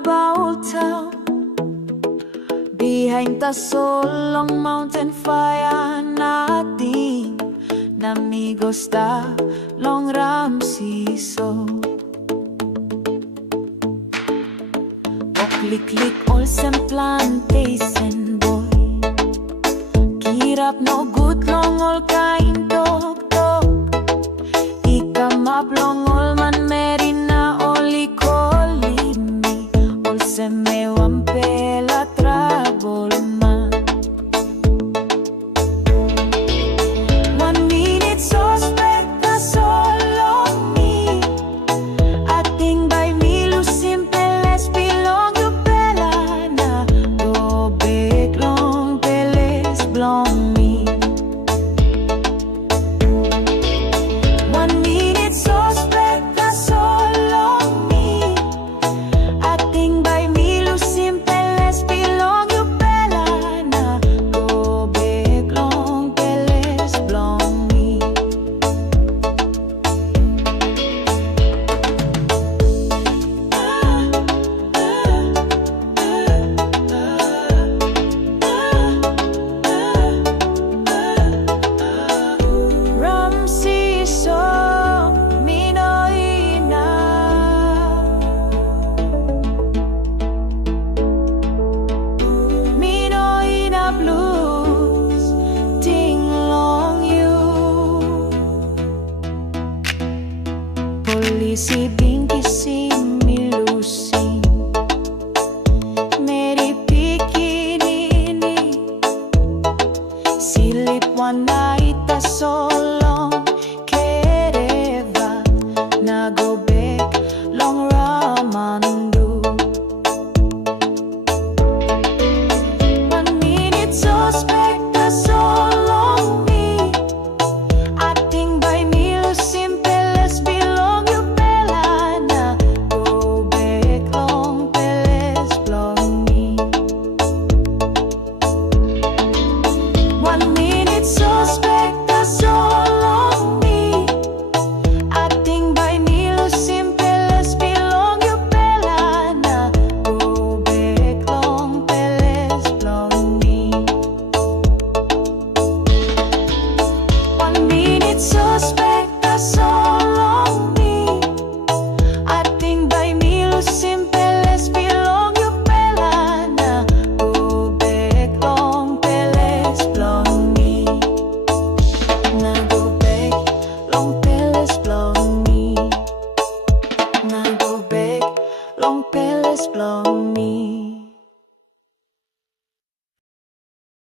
about old town. Behind the so long mountain fire, nothing na mi gusta long ramsi so. Klik all sem plantation boy. Kirap no good long all kain tok tok. Ikamap long all man merina oli koli mi. All sem me